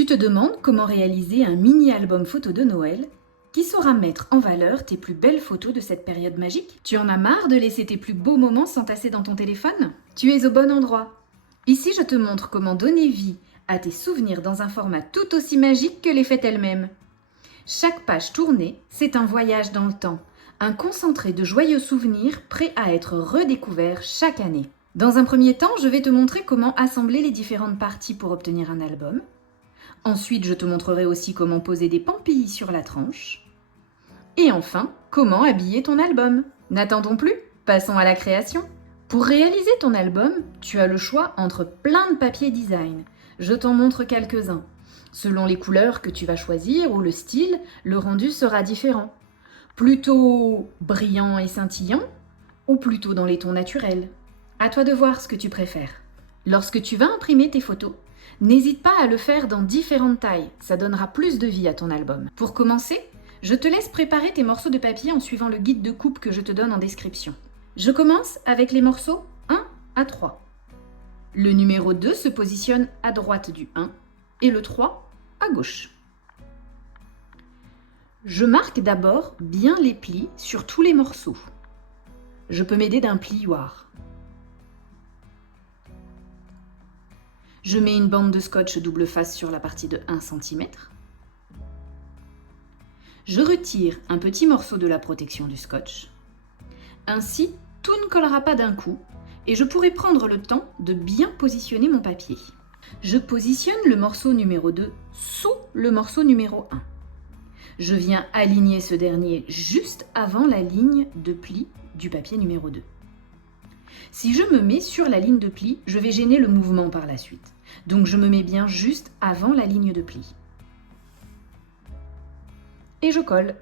Tu te demandes comment réaliser un mini-album photo de Noël qui saura mettre en valeur tes plus belles photos de cette période magique? Tu en as marre de laisser tes plus beaux moments s'entasser dans ton téléphone? Tu es au bon endroit. Ici, je te montre comment donner vie à tes souvenirs dans un format tout aussi magique que les fêtes elles-mêmes. Chaque page tournée, c'est un voyage dans le temps, un concentré de joyeux souvenirs prêts à être redécouverts chaque année. Dans un premier temps, je vais te montrer comment assembler les différentes parties pour obtenir un album. Ensuite, je te montrerai aussi comment poser des pampilles sur la tranche. Et enfin, comment habiller ton album. N'attendons plus, passons à la création. Pour réaliser ton album, tu as le choix entre plein de papiers design. Je t'en montre quelques-uns. Selon les couleurs que tu vas choisir ou le style, le rendu sera différent. Plutôt brillant et scintillant ou plutôt dans les tons naturels. À toi de voir ce que tu préfères. Lorsque tu vas imprimer tes photos, n'hésite pas à le faire dans différentes tailles, ça donnera plus de vie à ton album. Pour commencer, je te laisse préparer tes morceaux de papier en suivant le guide de coupe que je te donne en description. Je commence avec les morceaux 1 à 3. Le numéro 2 se positionne à droite du 1 et le 3 à gauche. Je marque d'abord bien les plis sur tous les morceaux. Je peux m'aider d'un plioir. Je mets une bande de scotch double face sur la partie de 1 cm. Je retire un petit morceau de la protection du scotch. Ainsi, tout ne collera pas d'un coup et je pourrai prendre le temps de bien positionner mon papier. Je positionne le morceau numéro 2 sous le morceau numéro 1. Je viens aligner ce dernier juste avant la ligne de pli du papier numéro 2. Si je me mets sur la ligne de pli, je vais gêner le mouvement par la suite. Donc je me mets bien juste avant la ligne de pli. Et je colle.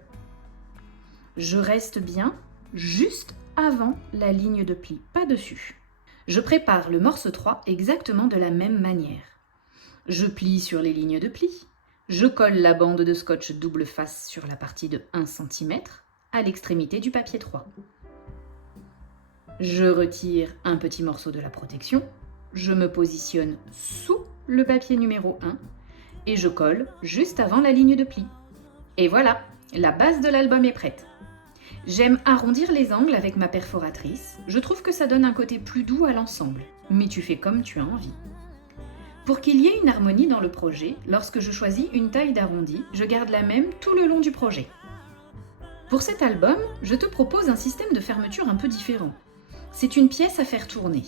Je reste bien juste avant la ligne de pli, pas dessus. Je prépare le morceau 3 exactement de la même manière. Je plie sur les lignes de pli. Je colle la bande de scotch double face sur la partie de 1 cm à l'extrémité du papier 3. Je retire un petit morceau de la protection, je me positionne sous le papier numéro 1 et je colle juste avant la ligne de pli. Et voilà, la base de l'album est prête. J'aime arrondir les angles avec ma perforatrice, je trouve que ça donne un côté plus doux à l'ensemble, mais tu fais comme tu as envie. Pour qu'il y ait une harmonie dans le projet, lorsque je choisis une taille d'arrondi, je garde la même tout le long du projet. Pour cet album, je te propose un système de fermeture un peu différent. C'est une pièce à faire tourner.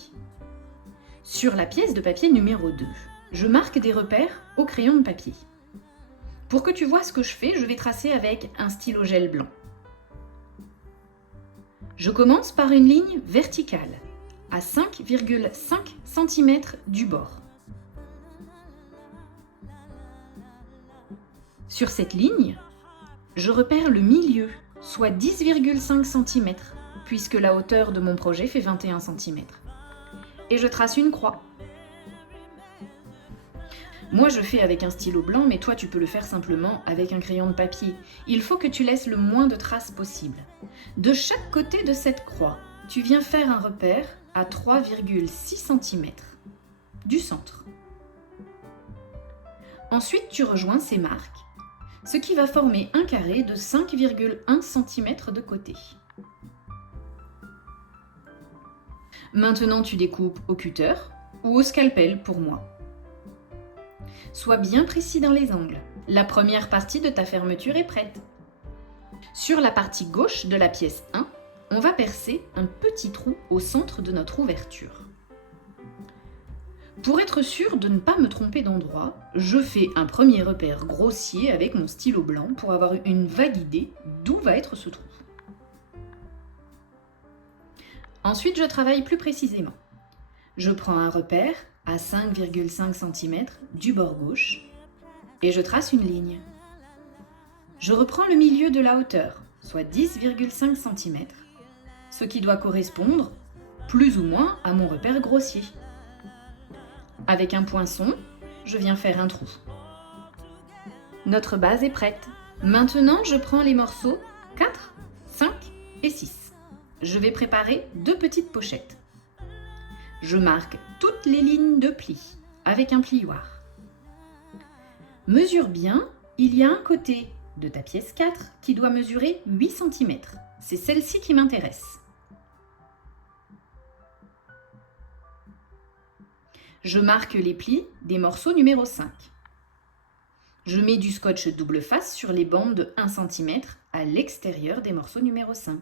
Sur la pièce de papier numéro 2, je marque des repères au crayon de papier. Pour que tu vois ce que je fais, je vais tracer avec un stylo gel blanc. Je commence par une ligne verticale, à 5,5 cm du bord. Sur cette ligne, je repère le milieu, soit 10,5 cm, puisque la hauteur de mon projet fait 21 cm. Et je trace une croix. Moi je fais avec un stylo blanc, mais toi tu peux le faire simplement avec un crayon de papier. Il faut que tu laisses le moins de traces possible. De chaque côté de cette croix, tu viens faire un repère à 3,6 cm du centre. Ensuite tu rejoins ces marques, ce qui va former un carré de 5,1 cm de côté. Maintenant, tu découpes au cutter ou au scalpel pour moi. Sois bien précis dans les angles. La première partie de ta fermeture est prête. Sur la partie gauche de la pièce 1, on va percer un petit trou au centre de notre ouverture. Pour être sûr de ne pas me tromper d'endroit, je fais un premier repère grossier avec mon stylo blanc pour avoir une vague idée d'où va être ce trou. Ensuite, je travaille plus précisément. Je prends un repère à 5,5 cm du bord gauche et je trace une ligne. Je reprends le milieu de la hauteur, soit 10,5 cm, ce qui doit correspondre plus ou moins à mon repère grossier. Avec un poinçon, je viens faire un trou. Notre base est prête. Maintenant, je prends les morceaux 4, 5 et 6. Je vais préparer 2 petites pochettes. Je marque toutes les lignes de pli avec un plioir. Mesure bien, il y a un côté de ta pièce 4 qui doit mesurer 8 cm. C'est celle-ci qui m'intéresse. Je marque les plis des morceaux numéro 5. Je mets du scotch double face sur les bandes de 1 cm à l'extérieur des morceaux numéro 5.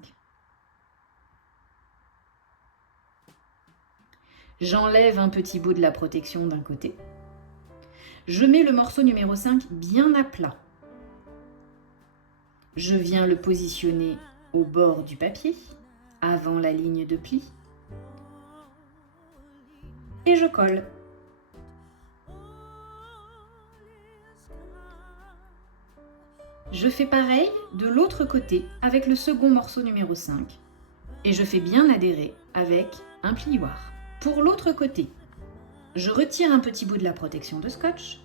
J'enlève un petit bout de la protection d'un côté. Je mets le morceau numéro 5 bien à plat. Je viens le positionner au bord du papier, avant la ligne de pli. Et je colle. Je fais pareil de l'autre côté avec le second morceau numéro 5 et je fais bien adhérer avec un plioir. Pour l'autre côté, je retire un petit bout de la protection de scotch,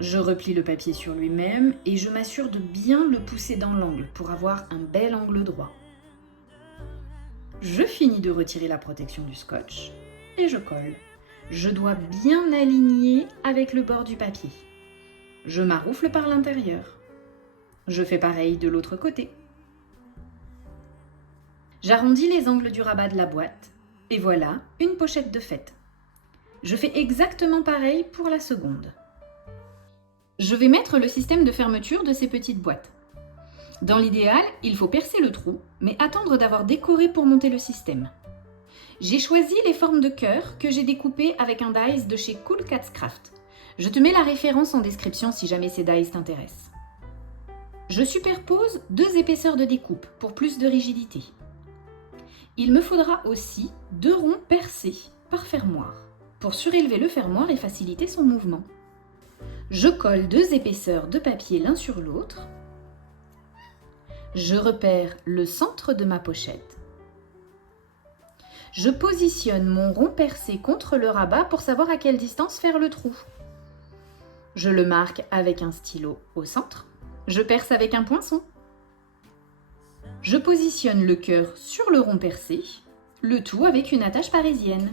je replie le papier sur lui-même et je m'assure de bien le pousser dans l'angle pour avoir un bel angle droit. Je finis de retirer la protection du scotch et je colle. Je dois bien aligner avec le bord du papier. Je maroufle par l'intérieur. Je fais pareil de l'autre côté. J'arrondis les angles du rabat de la boîte et voilà une pochette de fête. Je fais exactement pareil pour la seconde. Je vais mettre le système de fermeture de ces petites boîtes. Dans l'idéal, il faut percer le trou, mais attendre d'avoir décoré pour monter le système. J'ai choisi les formes de cœur que j'ai découpées avec un dies de chez Cool Cats Craft. Je te mets la référence en description si jamais ces dies t'intéressent. Je superpose 2 épaisseurs de découpe pour plus de rigidité. Il me faudra aussi 2 ronds percés par fermoir pour surélever le fermoir et faciliter son mouvement. Je colle 2 épaisseurs de papier l'un sur l'autre. Je repère le centre de ma pochette. Je positionne mon rond percé contre le rabat pour savoir à quelle distance faire le trou. Je le marque avec un stylo au centre. Je perce avec un poinçon. Je positionne le cœur sur le rond percé, le tout avec une attache parisienne.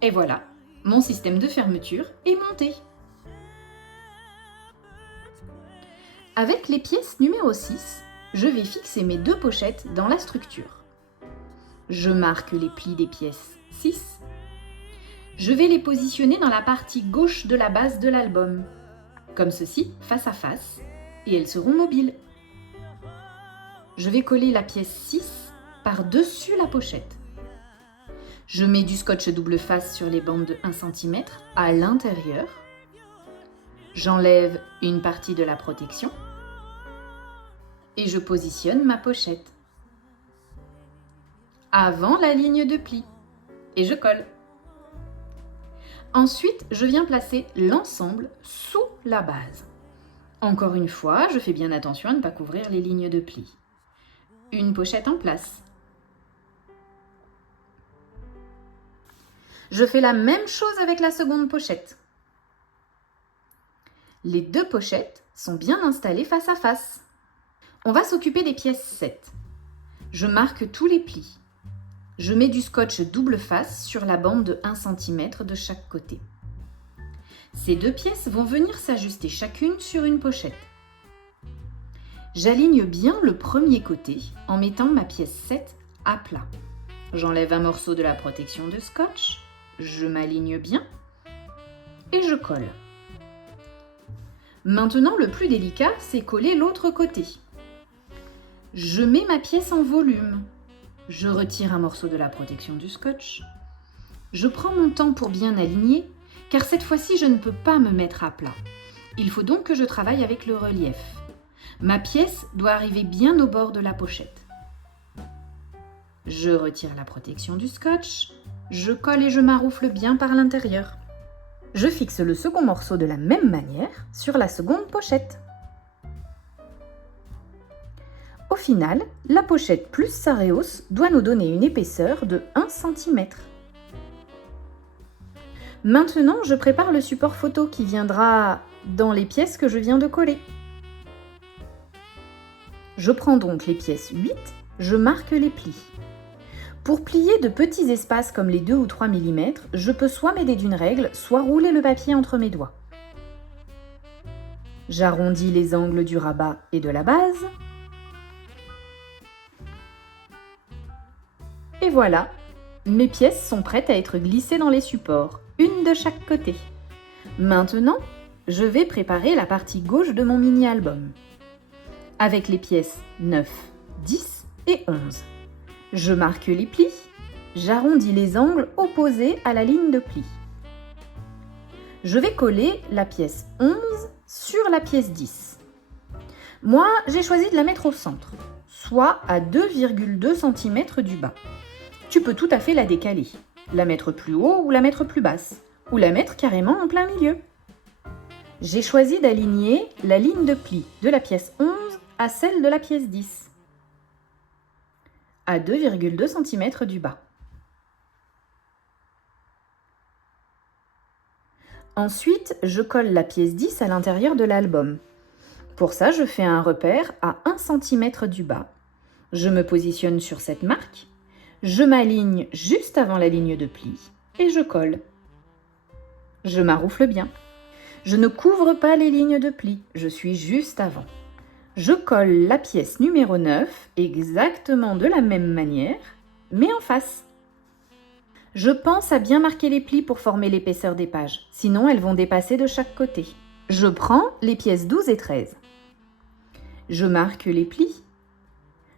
Et voilà, mon système de fermeture est monté. Avec les pièces numéro 6, je vais fixer mes 2 pochettes dans la structure. Je marque les plis des pièces 6. Je vais les positionner dans la partie gauche de la base de l'album, comme ceci, face à face, et elles seront mobiles. Je vais coller la pièce 6 par-dessus la pochette. Je mets du scotch double face sur les bandes de 1 cm à l'intérieur. J'enlève une partie de la protection et je positionne ma pochette avant la ligne de pli et je colle. Ensuite, je viens placer l'ensemble sous la base. Encore une fois, je fais bien attention à ne pas couvrir les lignes de pli. Une pochette en place. Je fais la même chose avec la seconde pochette. Les 2 pochettes sont bien installées face à face. On va s'occuper des pièces 7. Je marque tous les plis. Je mets du scotch double face sur la bande de 1 cm de chaque côté. Ces 2 pièces vont venir s'ajuster chacune sur une pochette. J'aligne bien le premier côté en mettant ma pièce 7 à plat. J'enlève un morceau de la protection de scotch, je m'aligne bien et je colle. Maintenant, le plus délicat, c'est coller l'autre côté. Je mets ma pièce en volume. Je retire un morceau de la protection du scotch. Je prends mon temps pour bien aligner, car cette fois-ci, je ne peux pas me mettre à plat. Il faut donc que je travaille avec le relief. Ma pièce doit arriver bien au bord de la pochette. Je retire la protection du scotch. Je colle et je maroufle bien par l'intérieur. Je fixe le second morceau de la même manière sur la seconde pochette. Au final, la pochette plus sa rehausse doit nous donner une épaisseur de 1 cm. Maintenant, je prépare le support photo qui viendra dans les pièces que je viens de coller. Je prends donc les pièces 8, je marque les plis. Pour plier de petits espaces comme les 2 ou 3 mm, je peux soit m'aider d'une règle, soit rouler le papier entre mes doigts. J'arrondis les angles du rabat et de la base. Et voilà, mes pièces sont prêtes à être glissées dans les supports, une de chaque côté. Maintenant, je vais préparer la partie gauche de mon mini-album. Avec les pièces 9, 10 et 11. Je marque les plis, j'arrondis les angles opposés à la ligne de pli. Je vais coller la pièce 11 sur la pièce 10. Moi, j'ai choisi de la mettre au centre, soit à 2,2 cm du bas. Tu peux tout à fait la décaler, la mettre plus haut ou la mettre plus basse, ou la mettre carrément en plein milieu. J'ai choisi d'aligner la ligne de pli de la pièce 11 à celle de la pièce 10, à 2,2 cm du bas. Ensuite, je colle la pièce 10 à l'intérieur de l'album. Pour ça, je fais un repère à 1 cm du bas. Je me positionne sur cette marque, je m'aligne juste avant la ligne de pli et je colle. Je maroufle bien. Je ne couvre pas les lignes de pli, je suis juste avant. Je colle la pièce numéro 9 exactement de la même manière, mais en face. Je pense à bien marquer les plis pour former l'épaisseur des pages, sinon elles vont dépasser de chaque côté. Je prends les pièces 12 et 13. Je marque les plis.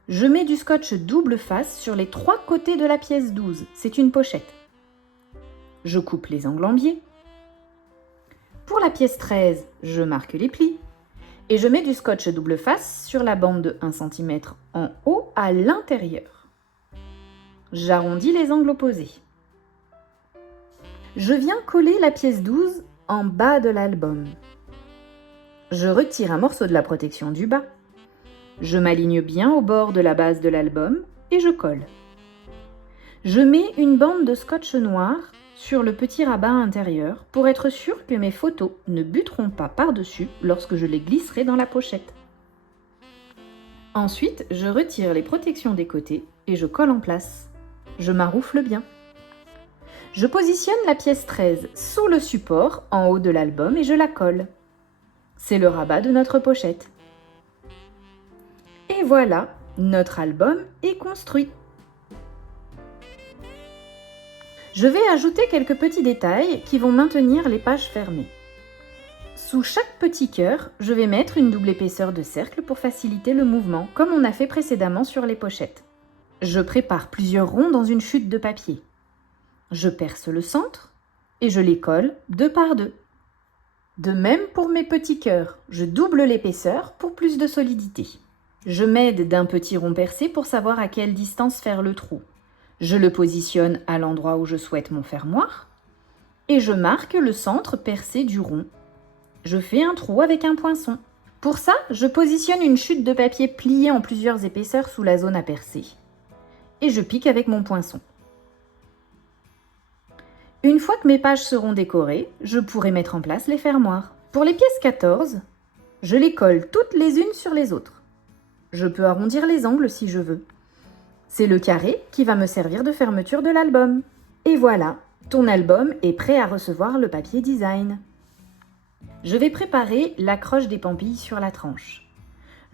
Je mets du scotch double face sur les 3 côtés de la pièce 12, c'est une pochette. Je coupe les angles en biais. Pour la pièce 13, je marque les plis. Et je mets du scotch double face sur la bande de 1 cm en haut à l'intérieur. J'arrondis les angles opposés. Je viens coller la pièce 12 en bas de l'album. Je retire un morceau de la protection du bas. Je m'aligne bien au bord de la base de l'album et je colle. Je mets une bande de scotch noir sur le petit rabat intérieur pour être sûr que mes photos ne buteront pas par-dessus lorsque je les glisserai dans la pochette. Ensuite, je retire les protections des côtés et je colle en place. Je maroufle bien. Je positionne la pièce 13 sous le support en haut de l'album et je la colle. C'est le rabat de notre pochette. Et voilà, notre album est construit. Je vais ajouter quelques petits détails qui vont maintenir les pages fermées. Sous chaque petit cœur, je vais mettre une double épaisseur de cercle pour faciliter le mouvement, comme on a fait précédemment sur les pochettes. Je prépare plusieurs ronds dans une chute de papier. Je perce le centre et je les colle 2 par 2. De même pour mes petits cœurs, je double l'épaisseur pour plus de solidité. Je m'aide d'un petit rond percé pour savoir à quelle distance faire le trou. Je le positionne à l'endroit où je souhaite mon fermoir et je marque le centre percé du rond. Je fais un trou avec un poinçon. Pour ça, je positionne une chute de papier pliée en plusieurs épaisseurs sous la zone à percer et je pique avec mon poinçon. Une fois que mes pages seront décorées, je pourrai mettre en place les fermoirs. Pour les pièces 14, je les colle toutes les unes sur les autres. Je peux arrondir les angles si je veux. C'est le carré qui va me servir de fermeture de l'album. Et voilà, ton album est prêt à recevoir le papier design. Je vais préparer l'accroche des pampilles sur la tranche.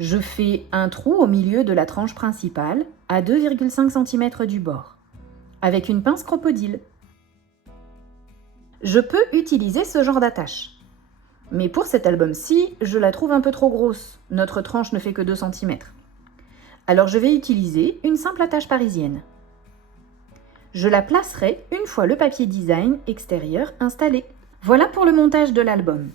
Je fais un trou au milieu de la tranche principale à 2,5 cm du bord, avec une pince crocodile. Je peux utiliser ce genre d'attache. Mais pour cet album-ci, je la trouve un peu trop grosse. Notre tranche ne fait que 2 cm. Alors je vais utiliser une simple attache parisienne. Je la placerai une fois le papier design extérieur installé. Voilà pour le montage de l'album.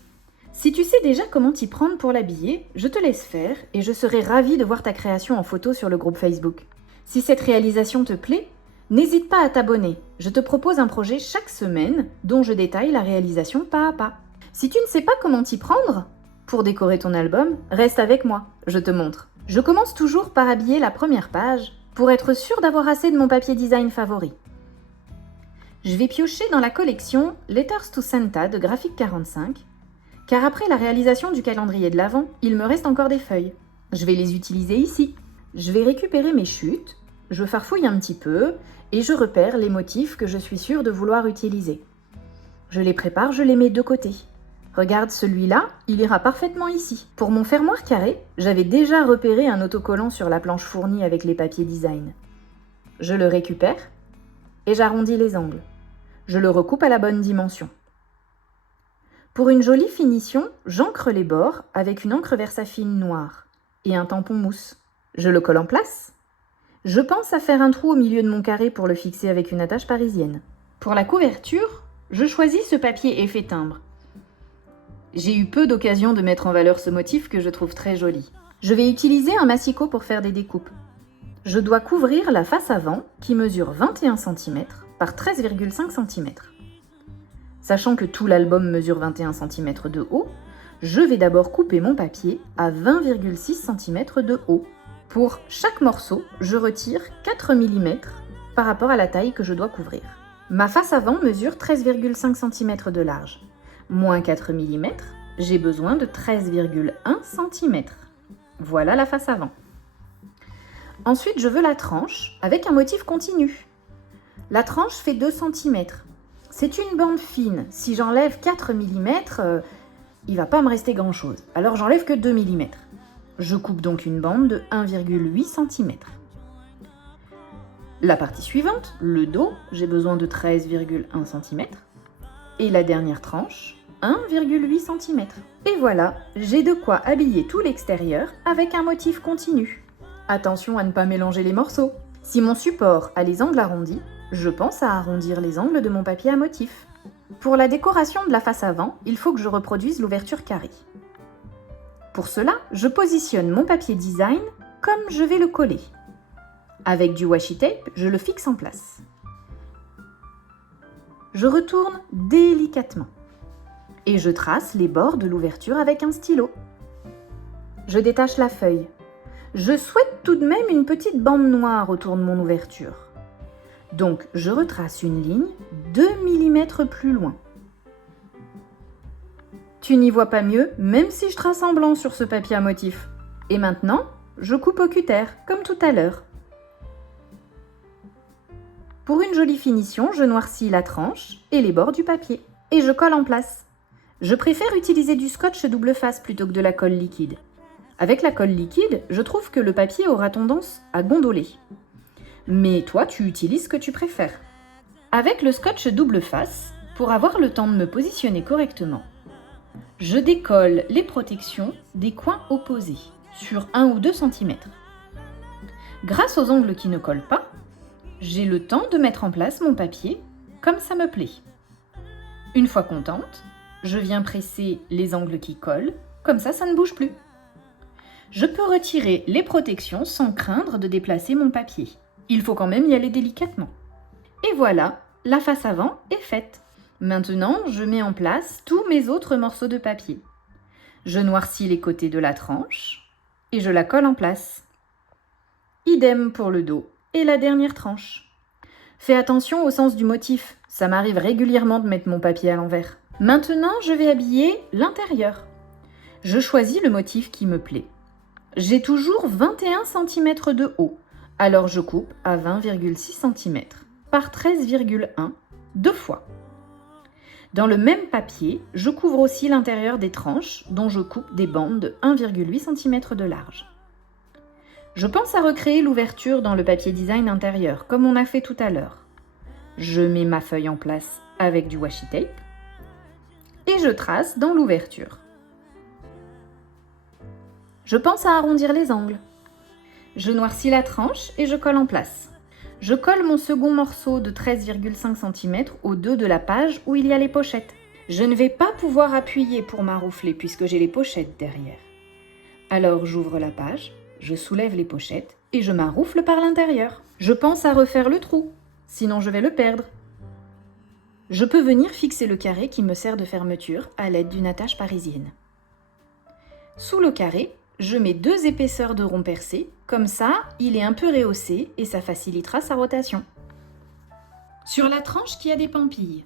Si tu sais déjà comment t'y prendre pour l'habiller, je te laisse faire et je serai ravie de voir ta création en photo sur le groupe Facebook. Si cette réalisation te plaît, n'hésite pas à t'abonner. Je te propose un projet chaque semaine dont je détaille la réalisation pas à pas. Si tu ne sais pas comment t'y prendre pour décorer ton album, reste avec moi, je te montre. Je commence toujours par habiller la première page pour être sûre d'avoir assez de mon papier design favori. Je vais piocher dans la collection Letters to Santa de Graphic 45, car après la réalisation du calendrier de l'Avent, il me reste encore des feuilles. Je vais les utiliser ici. Je vais récupérer mes chutes, je farfouille un petit peu et je repère les motifs que je suis sûre de vouloir utiliser. Je les prépare, je les mets de côté. Regarde celui-là, il ira parfaitement ici. Pour mon fermoir carré, j'avais déjà repéré un autocollant sur la planche fournie avec les papiers design. Je le récupère et j'arrondis les angles. Je le recoupe à la bonne dimension. Pour une jolie finition, j'encre les bords avec une encre Versafine noire et un tampon mousse. Je le colle en place. Je pense à faire un trou au milieu de mon carré pour le fixer avec une attache parisienne. Pour la couverture, je choisis ce papier effet timbre. J'ai eu peu d'occasion de mettre en valeur ce motif que je trouve très joli. Je vais utiliser un massicot pour faire des découpes. Je dois couvrir la face avant qui mesure 21 cm par 13,5 cm. Sachant que tout l'album mesure 21 cm de haut, je vais d'abord couper mon papier à 20,6 cm de haut. Pour chaque morceau, je retire 4 mm par rapport à la taille que je dois couvrir. Ma face avant mesure 13,5 cm de large. Moins 4 mm, j'ai besoin de 13,1 cm. Voilà la face avant. Ensuite, je veux la tranche avec un motif continu. La tranche fait 2 cm. C'est une bande fine. Si j'enlève 4 mm, il ne va pas me rester grand-chose. Alors j'enlève que 2 mm. Je coupe donc une bande de 1,8 cm. La partie suivante, le dos, j'ai besoin de 13,1 cm. Et la dernière tranche, 1,8 cm. Et voilà, j'ai de quoi habiller tout l'extérieur avec un motif continu. Attention à ne pas mélanger les morceaux. Si mon support a les angles arrondis, je pense à arrondir les angles de mon papier à motif. Pour la décoration de la face avant, il faut que je reproduise l'ouverture carrée. Pour cela, je positionne mon papier design comme je vais le coller. Avec du washi tape, je le fixe en place. Je retourne délicatement et je trace les bords de l'ouverture avec un stylo. Je détache la feuille. Je souhaite tout de même une petite bande noire autour de mon ouverture. Donc, je retrace une ligne 2 mm plus loin. Tu n'y vois pas mieux, même si je trace en blanc sur ce papier à motif. Et maintenant, je coupe au cutter, comme tout à l'heure. Pour une jolie finition, je noircis la tranche et les bords du papier. Et je colle en place. Je préfère utiliser du scotch double face plutôt que de la colle liquide. Avec la colle liquide, je trouve que le papier aura tendance à gondoler. Mais toi, tu utilises ce que tu préfères. Avec le scotch double face, pour avoir le temps de me positionner correctement, je décolle les protections des coins opposés, sur 1 ou 2 cm. Grâce aux angles qui ne collent pas, j'ai le temps de mettre en place mon papier comme ça me plaît. Une fois contente, je viens presser les angles qui collent, comme ça ne bouge plus. Je peux retirer les protections sans craindre de déplacer mon papier. Il faut quand même y aller délicatement. Et voilà, la face avant est faite. Maintenant, je mets en place tous mes autres morceaux de papier. Je noircis les côtés de la tranche et je la colle en place. Idem pour le dos et la dernière tranche. Fais attention au sens du motif, ça m'arrive régulièrement de mettre mon papier à l'envers. Maintenant, je vais habiller l'intérieur. Je choisis le motif qui me plaît. J'ai toujours 21 cm de haut, alors je coupe à 20,6 cm par 13,1 deux fois. Dans le même papier, je couvre aussi l'intérieur des tranches dont je coupe des bandes de 1,8 cm de large. Je pense à recréer l'ouverture dans le papier design intérieur, comme on a fait tout à l'heure. Je mets ma feuille en place avec du washi tape et je trace dans l'ouverture. Je pense à arrondir les angles. Je noircis la tranche et je colle en place. Je colle mon second morceau de 13,5 cm au dos de la page où il y a les pochettes. Je ne vais pas pouvoir appuyer pour m'arroufler puisque j'ai les pochettes derrière. Alors j'ouvre la page, je soulève les pochettes et je m'arroufle par l'intérieur. Je pense à refaire le trou, sinon je vais le perdre. Je peux venir fixer le carré qui me sert de fermeture à l'aide d'une attache parisienne. Sous le carré, je mets 2 épaisseurs de rond percé, comme ça, il est un peu rehaussé et ça facilitera sa rotation. Sur la tranche qui a des pampilles,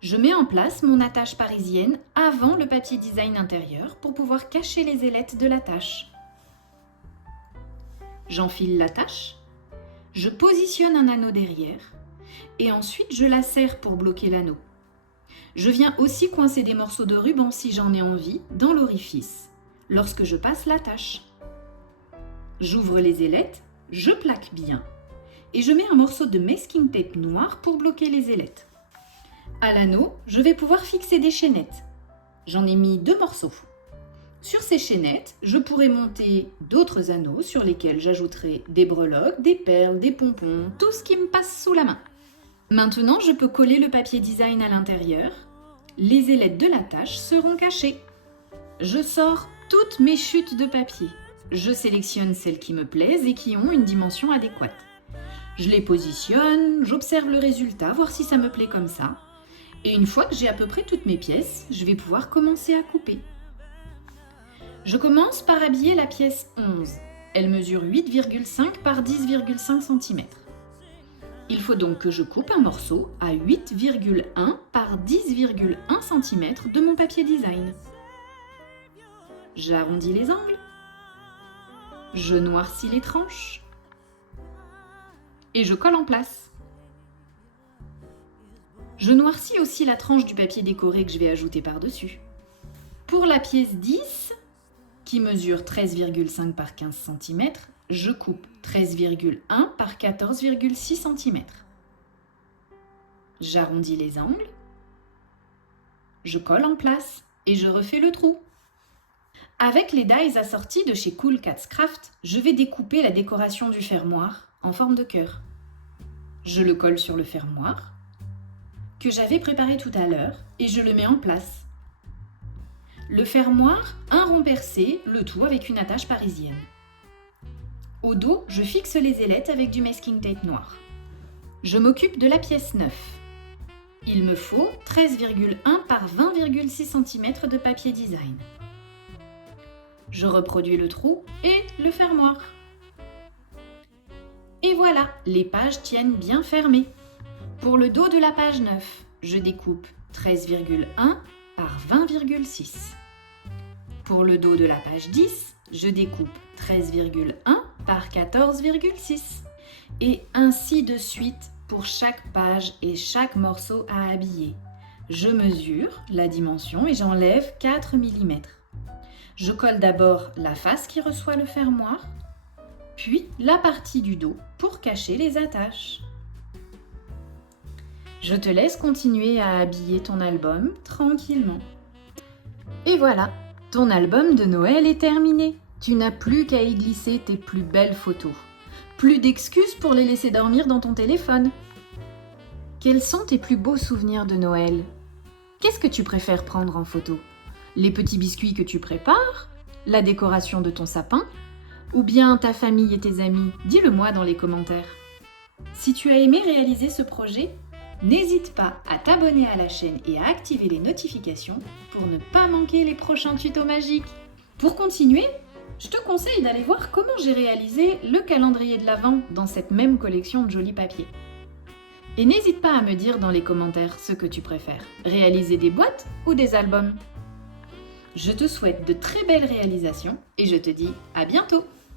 je mets en place mon attache parisienne avant le papier design intérieur pour pouvoir cacher les ailettes de l'attache. J'enfile l'attache, je positionne un anneau derrière et ensuite je la serre pour bloquer l'anneau. Je viens aussi coincer des morceaux de ruban si j'en ai envie dans l'orifice, lorsque je passe l'attache. J'ouvre les ailettes, je plaque bien et je mets un morceau de masking tape noir pour bloquer les ailettes. À l'anneau, je vais pouvoir fixer des chaînettes. J'en ai mis 2 morceaux. Sur ces chaînettes, je pourrai monter d'autres anneaux sur lesquels j'ajouterai des breloques, des perles, des pompons, tout ce qui me passe sous la main. Maintenant, je peux coller le papier design à l'intérieur. Les ailettes de l'attache seront cachées. Je sors toutes mes chutes de papier. Je sélectionne celles qui me plaisent et qui ont une dimension adéquate. Je les positionne, j'observe le résultat, voir si ça me plaît comme ça. Et une fois que j'ai à peu près toutes mes pièces, je vais pouvoir commencer à couper. Je commence par habiller la pièce 11. Elle mesure 8,5 par 10,5 cm. Il faut donc que je coupe un morceau à 8,1 par 10,1 cm de mon papier design. J'arrondis les angles. Je noircis les tranches. Et je colle en place. Je noircis aussi la tranche du papier décoré que je vais ajouter par-dessus. Pour la pièce 10, qui mesure 13,5 par 15 cm, je coupe 13,1 par 14,6 cm. J'arrondis les angles. Je colle en place et je refais le trou. Avec les dies assortis de chez Cool Cats Craft, je vais découper la décoration du fermoir en forme de cœur. Je le colle sur le fermoir que j'avais préparé tout à l'heure et je le mets en place. Le fermoir, un rond percé, le tout avec une attache parisienne. Au dos, je fixe les ailettes avec du masking tape noir. Je m'occupe de la pièce 9. Il me faut 13,1 par 20,6 cm de papier design. Je reproduis le trou et le fermoir. Et voilà, les pages tiennent bien fermées. Pour le dos de la page 9, je découpe 13,1 par 20,6. Pour le dos de la page 10, je découpe 13,1 par 14,6. Et ainsi de suite pour chaque page et chaque morceau à habiller. Je mesure la dimension et j'enlève 4 mm. Je colle d'abord la face qui reçoit le fermoir, puis la partie du dos pour cacher les attaches. Je te laisse continuer à habiller ton album tranquillement. Et voilà, ton album de Noël est terminé. Tu n'as plus qu'à y glisser tes plus belles photos. Plus d'excuses pour les laisser dormir dans ton téléphone. Quels sont tes plus beaux souvenirs de Noël? Qu'est-ce que tu préfères prendre en photo? Les petits biscuits que tu prépares? La décoration de ton sapin? Ou bien ta famille et tes amis? Dis-le-moi dans les commentaires. Si tu as aimé réaliser ce projet, n'hésite pas à t'abonner à la chaîne et à activer les notifications pour ne pas manquer les prochains tutos magiques. Pour continuer, je te conseille d'aller voir comment j'ai réalisé le calendrier de l'Avent dans cette même collection de jolis papiers. Et n'hésite pas à me dire dans les commentaires ce que tu préfères, réaliser des boîtes ou des albums. Je te souhaite de très belles réalisations et je te dis à bientôt!